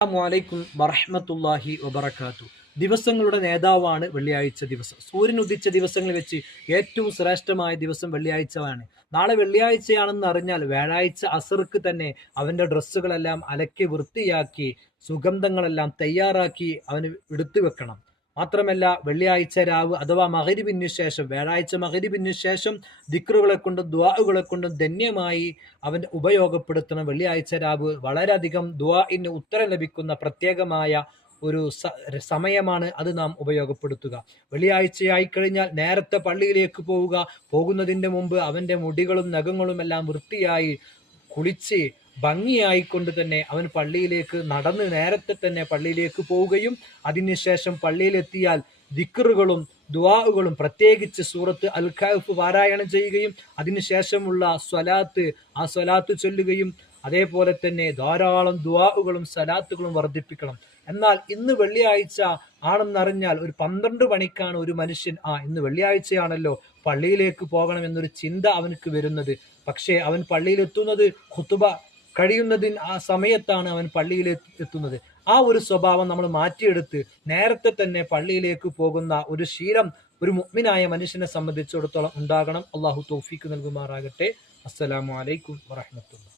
അസ്സലാമു വറഹ്മത്തുള്ളാഹി വബറകാതുഹു. ദിവസങ്ങളുടെ നേതാവാണ് വെള്ളിയാഴ്ച ദിവസം. സൂര്യൻ ഉദിച്ച ദിവസങ്ങളിൽ വെച്ച് ഏറ്റവും ശ്രേഷ്ഠമായ ദിവസം വെള്ളിയാഴ്ചയാണ്. നാളെ വെള്ളിയാഴ്ചയാണെന്ന് അറിഞ്ഞാൽ വ്യാഴാഴ്ച അസർക്ക് തന്നെ അവന്റെ ഡ്രസ്സുകളെല്ലാം അലക്കി വൃത്തിയാക്കി സുഗന്ധങ്ങളെല്ലാം തയ്യാറാക്കി അവന് എടുത്തു വെക്കണം. മാത്രമല്ല വെള്ളിയാഴ്ച രാവ് അഥവാ മഗ്‌രിബിന് ശേഷം, വ്യാഴാഴ്ച മഗ്‌രിബിന് ശേഷം ദിക്റുകളെ കൊണ്ടും ദുആകളെ കൊണ്ടും ധന്യമായി അവൻ ഉപയോഗപ്പെടുത്തണം. വെള്ളിയാഴ്ച രാവ് വളരെയധികം ദുആഇന് ഉത്തരം ലഭിക്കുന്ന പ്രത്യേകമായ ഒരു സമയമാണ്. അത് നാം ഉപയോഗപ്പെടുത്തുക. വെള്ളിയാഴ്ചയായി കഴിഞ്ഞാൽ നേരത്തെ പള്ളിയിലേക്ക് പോവുക. പോകുന്നതിന്റെ മുമ്പ് അവന്റെ മുടികളും നഖങ്ങളും എല്ലാം വൃത്തിയായി കുളിച്ച് ഭംഗിയായിക്കൊണ്ട് തന്നെ അവൻ പള്ളിയിലേക്ക് നടന്ന് നേരത്തെ തന്നെ പള്ളിയിലേക്ക് പോവുകയും അതിനുശേഷം പള്ളിയിലെത്തിയാൽ ദിക്റുകളും ദുആകളും പ്രത്യേകിച്ച് സൂറത്ത് അൽ കഹ്ഫ് പാരായണം ചെയ്യുകയും അതിനുശേഷമുള്ള ആ സ്വലാത്ത് ചൊല്ലുകയും അതേപോലെ തന്നെ ധാരാളം ദുആകളും സലാത്തുകളും വർദ്ധിപ്പിക്കണം. എന്നാൽ ഇന്ന് വെള്ളിയാഴ്ച ആണെന്നറിഞ്ഞാൽ ഒരു 12 മണിക്കാണ് ഒരു മനുഷ്യൻ ഇന്ന് വെള്ളിയാഴ്ചയാണല്ലോ, പള്ളിയിലേക്ക് പോകണം എന്നൊരു ചിന്ത അവനക്ക് വരുന്നത്. പക്ഷേ അവൻ പള്ളിയിലെത്തുന്നത് ഖുതുബ കഴിയുന്നതിന് ആ സമയത്താണ് അവൻ പള്ളിയിൽ എത്തുന്നത്. ആ ഒരു സ്വഭാവം നമ്മൾ മാറ്റിയെടുത്ത് നേരത്തെ തന്നെ പള്ളിയിലേക്ക് പോകുന്ന ഒരു ശീലം ഒരു മുഅ്മിനായ മനുഷ്യനെ സംബന്ധിച്ചിടത്തോളം ഉണ്ടാകണം. അള്ളാഹു തൗഫീക്ക് നൽകുമാറാകട്ടെ. അസ്സലാമു അലൈക്കും വറഹ്മത്തുള്ളാഹി.